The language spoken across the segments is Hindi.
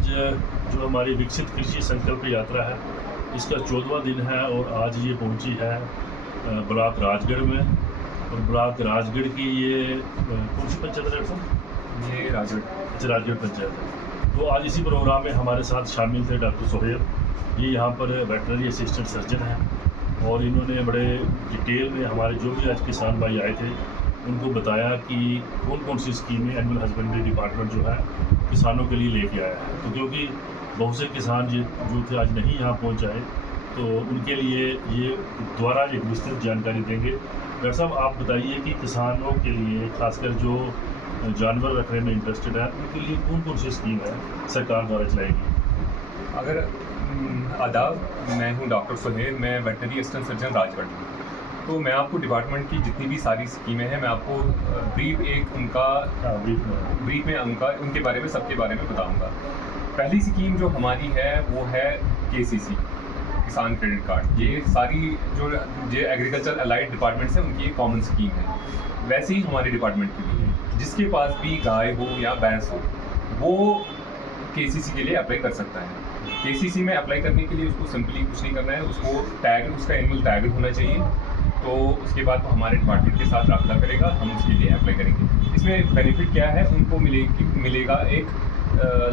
आज जो हमारी विकसित कृषि संकल्प यात्रा है, इसका 14वां दिन है और आज ये पहुंची है ब्लॉक राजगढ़ में। और ब्लॉक राजगढ़ की ये कौन सी पंचायत है सर? ये राजगढ़ पंचायत है। तो आज इसी प्रोग्राम में हमारे साथ शामिल थे डॉक्टर सोहेब। ये यहाँ पर वेटनरी असिस्टेंट सर्जन हैं और इन्होंने बड़े डिटेल में हमारे जो भी आज किसान भाई आए थे उनको बताया कि कौन कौन सी स्कीमें एनिमल हस्बेंड्री डिपार्टमेंट जो है किसानों के लिए लेके आया है। तो क्योंकि बहुत से किसान जो थे आज नहीं यहाँ पहुँच आए, तो उनके लिए ये दोबारा एक विस्तृत जानकारी देंगे। डॉक्टर साहब, आप बताइए कि किसानों के लिए, खासकर जो जानवर रखने में इंटरेस्टेड है, उनके लिए कौन कौन सी स्कीम है सरकार द्वारा चलाएगी? अगर आदाब, मैं हूँ डॉक्टर सोहेब, मैं वेटनरी असिस्टेंट सर्जन राजगढ़। तो मैं आपको डिपार्टमेंट की जितनी भी सारी स्कीमें हैं, मैं आपको ब्रीफ में उनके बारे में, सबके बारे में बताऊंगा। पहली स्कीम जो हमारी है वो है KCC, किसान क्रेडिट कार्ड। ये सारी जो एग्रीकल्चर अलाइड डिपार्टमेंट्स हैं उनकी एक कॉमन स्कीम है। वैसे ही हमारे डिपार्टमेंट की भी है। जिसके पास भी गाय हो या भैंस हो वो KCC के लिए अप्लाई कर सकता है। KCC में अप्लाई करने के लिए उसको सिंपली कुछ नहीं करना है, उसको टैग, उसका एनिमल टैग होना चाहिए। तो उसके बाद वो हमारे डिपार्टमेंट के साथ रब्ता करेगा, हम उसके लिए अप्लाई करेंगे। इसमें बेनिफिट क्या है, उनको मिलेगा एक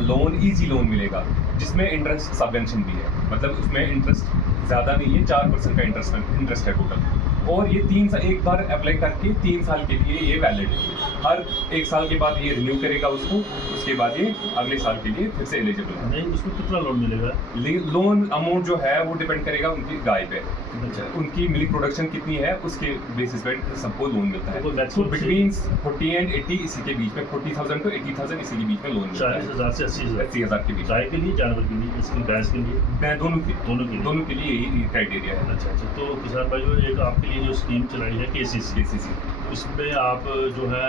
लोन, ईजी लोन मिलेगा, जिसमें इंटरेस्ट सबवेंशन भी है। मतलब उसमें इंटरेस्ट ज़्यादा नहीं है, 4% का इंटरेस्ट है टोटल। और ये एक बार अप्लाई करके 3 साल के लिए ये वैलिड है। हर 1 साल के बाद ये रिन्यू करेगा उसको, उसके बाद ये अगले साल के लिए फिर से एलिजिबल है। नहीं, उसमें कितना लोन मिलेगा? लोन अमाउंट जो है वो डिपेंड करेगा उनकी गाय पे। अच्छा, उनकी मिल्क प्रोडक्शन कितनी है उसके बेसिस पे सबको लोन मिलता है। तो बिटवीन 40 एंड 80 इसी के बीच में, 40,000 to 80,000 इसी के बीच में लोन मिलता है। 40,000 से 80,000 के बीच। गाय के लिए, जानवर के लिए, इसकी भैंस के लिए, दोनों के लिए यही क्राइटेरिया है। अच्छा। तो किसान भाइयों, एक आपके लिए जो स्कीम चलाई है KCC, इसमें आप जो है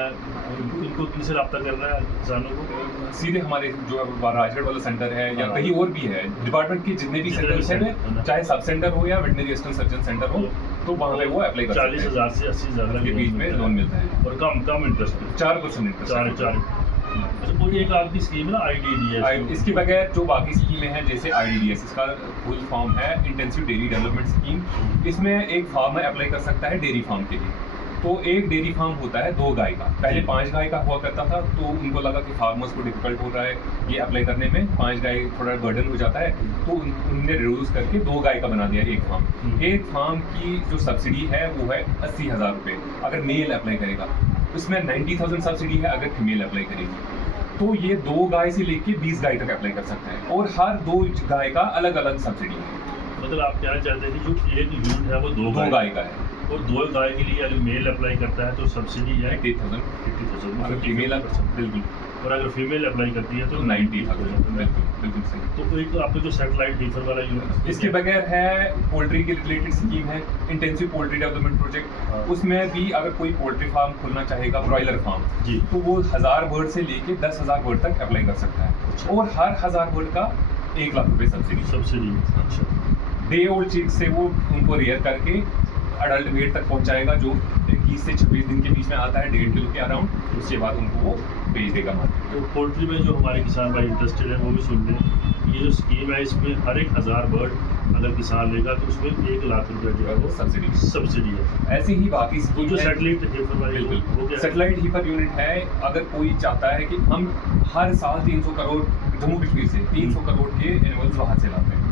इनको किनसे रब्ता करना है किसानों को? सीधे हमारे जो राजगढ़ वाला सेंटर है या कहीं और भी है, डिपार्टमेंट के जितने भी सेंटर्स हैं, चाहे सब सेंटर हो या वेटनरी असिस्टेंट सर्जन सेंटर हो, तो वहाँ पे वो अप्लाई कर सकते हैं। 40,000 से 80,000 के बीच में लोन मिलता है और कम इंटरेस्ट, 4% इंटरेस्ट। अच्छा, कोई एक आपकी स्कीम है ना IDDS? इसके बगैर जो बाकी स्कीमें हैं, जैसे IDDS, इसका फुल फॉर्म है इंटेंसिव डेयरी डेवलपमेंट स्कीम। इसमें एक फार्मर अप्लाई कर सकता है डेयरी फार्म के लिए। तो एक डेयरी फार्म होता है 2 गाय का, पहले 5 गाय का हुआ करता था। तो उनको लगा कि फार्मर्स को डिफिकल्ट हो रहा है ये अप्लाई करने में, 5 गाय थोड़ा बर्डन हो जाता है, तो उनने रिड्यूस करके 2 गाय का बना दिया एक फार्म। एक फार्म की जो सब्सिडी है वो है 80,000 रुपये अगर मेल अप्लाई करेगा। उसमें 90,000 सब्सिडी है अगर फीमेल अप्लाई करेगी। तो ये 2 गाय से लेके 20 गाय तक अप्लाई कर सकता है और हर 2 गाय का अलग अलग सब्सिडी है। मतलब आप कहना चाहते हैं कि जो एक यूनिट है वो 2 गाय का है, और 2 गाय के लिए अगर मेल अप्लाई करता है तो सब्सिडी है 80,000, अगर फीमेल बिल्कुल, और अगर फीमेल अप्लाई करती है तो 90,000। बिल्कुल सही। तो एक आपका जो सैटेलाइट हीफर वाला यूनिट, इसके बगैर है पोल्ट्री के रिलेटेड स्कीम है इंटेंसिव पोल्ट्री डेवलपमेंट प्रोजेक्ट। उसमें भी अगर कोई पोल्ट्री फार्म खोलना चाहेगा, ब्रॉयलर फार्म जी, तो वो 1000 बर्ड से लेके 10,000 बर्ड तक अप्लाई कर सकता है। और हर 1000 बर्ड का 1 लाख रुपये सब्सिडी। अच्छा। डे ओल्ड चिक से वो उनको रेयर करके अडल्ट वेट तक पहुंचाएगा, जो 21 से 26 दिन के बीच में आता है, 1.5 किलो के अराउंड। उसके बाद उनको वो बेच देगा मार्केट। तो पोल्ट्री में जो हमारे किसान भाई इंटरेस्टेड है वो भी सुन लें। ये जो स्कीम है, इसमें हर एक 1000 बर्ड अगर किसान लेगा तो उसमें 1 लाख रुपये जो है वो सब्सिडी है। ऐसे ही बाकी जो सैटेलाइट हीफर वाली, बिल्कुल सैटेलाइट हीफर यूनिट है। अगर कोई चाहता है कि हम हर साल 300 करोड़ जम्मू कश्मीर से 300 करोड़ के एनिमल्स वहाँ से लाते हैं,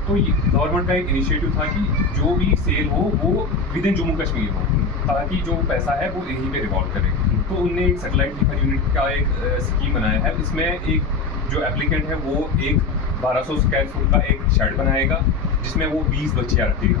तो गवर्नमेंट का एक इनिशिएटिव था कि जो भी सेल हो वो विद इन जम्मू कश्मीर हो, ताकि जो पैसा है वो यहीं पे रिवॉल्व करे। तो उनने एक सैटेलाइट हीफर यूनिट का एक स्कीम बनाया है। इसमें एक जो एप्लीकेंट है वो एक 1200 स्क्वायर फुट का एक शेड बनाएगा, जिसमें वो 20 बच्चियाँ रखेगा।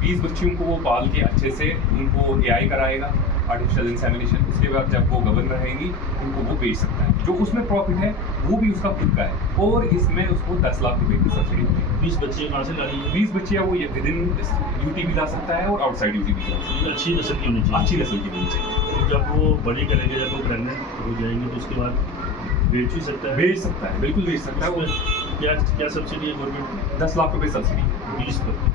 20 बच्चियों को वो पाल के अच्छे से उनको AI कराएगा, आर्टिफिशियल इंसेमिनेशन। उसके बाद जब वो गबन रहेंगी उनको वो बेच सकता है। जो उसमें प्रॉफिट है वो भी उसका खुद का है, और इसमें उसको 10 लाख रुपए की सब्सिडी मिलेगी। 20 बच्चियाँ कहाँ से ला रही है? 20 बच्चियाँ वो विद इन UT भी ला सकता है और आउटसाइड UT भी ला सकता है। अच्छी नस्ल की होनी चाहिए। अच्छी नस्ल की होनी चाहिए। तो जब वो बड़ी करेंगे, जब वो प्रेगनेंट हो जाएंगे, तो उसके बाद बेच भी सकता है? बेच सकता है, बिल्कुल बेच सकता है। क्या क्या सब्सिडी है गवर्नमेंट 10 लाख रुपए सब्सिडी है। 20 पर?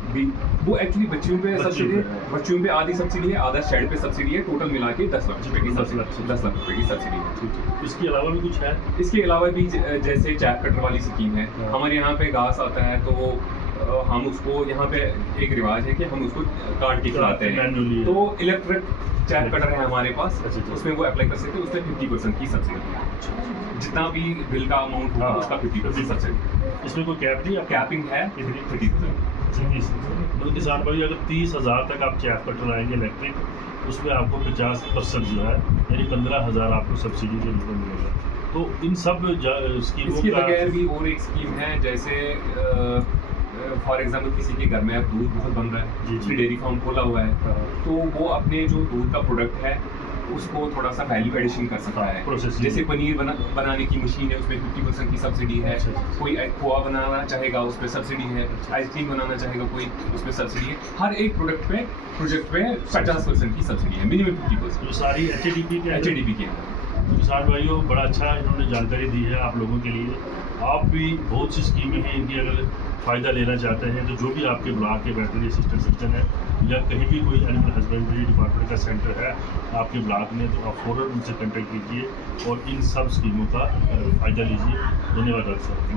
वो एक्चुअली बच्चियों पे बच्चियों सब्सिडी है, पे। बच्चियों पे आधी सब्सिडी है, आधा शेड पे सब्सिडी है, टोटल मिला के 10 लाख रुपए की 10 सब्सिडी, लाख। 10 लाख रुपए की सब्सिडी है। ठीक है, इसके अलावा भी कुछ है? इसके अलावा भी जैसे चैप कटर वाली स्कीम है, हाँ। हमारे यहाँ पे घास आता है तो हम उसको यहाँ पे एक रिवाज है कि हम उसको काट के खिलाते Manually हैं, है। तो इलेक्ट्रिक चैप कटर है हमारे पास, अच्छा, अच्छा। उसमें वो अप्लाई कर सकते हैं, उसमें 50% की सब्सिडी है। जितना भी बिल का अमाउंट होगा हाँ। उसका 50% सब्सिडी। इसमें कोई कैप नहीं है? कैपिंग है कितनी 30%। मतलब किसान भाई अगर 30,000 तक आप चैप कटर लाएंगे इलेक्ट्रिक, उसमें आपको 50% जो है यानी 15,000 आपको सब्सिडी के रूप में मिलेगा। तो इन सब स्कीमों इसके का बगैर भी और एक स्कीम है, जैसे फॉर एग्जांपल किसी के घर में अब दूध बहुत बन रहा जी, है, जी। उसकी डेयरी फार्म खोला हुआ है, हाँ, तो वो अपने जो दूध का प्रोडक्ट है उसको थोड़ा सा वैल्यू एडिशन कर सकता है। Processing। जैसे पनीर बनाने की मशीन है, उसमें 50% की सब्सिडी है। अच्छा, अच्छा। कोई खोआ बनाना चाहेगा उसमें सब्सिडी है, आइसक्रीम बनाना चाहेगा कोई उसमें सब्सिडी है। हर एक प्रोडक्ट पे 50% की सब्सिडी है, मिनिमम 50%। तो सारी HADP के HADP के अंदर। तो किसान भाइयों बड़ा अच्छा इन्होंने जानकारी दी है आप लोगों के लिए। आप भी बहुत सी स्कीमें हैं इनकी, अगर फ़ायदा लेना चाहते हैं तो जो भी आपके ब्लॉक के वेटरनरी असिस्टेंट सर्जन है या कहीं भी कोई एनिमल हस्बेंड्री डिपार्टमेंट का सेंटर है आपके ब्लॉक में, तो आप फ़ौरन उनसे कॉन्टेक्ट कीजिए और इन सब स्कीमों का फ़ायदा लीजिए। धन्यवाद डॉक्टर साहब।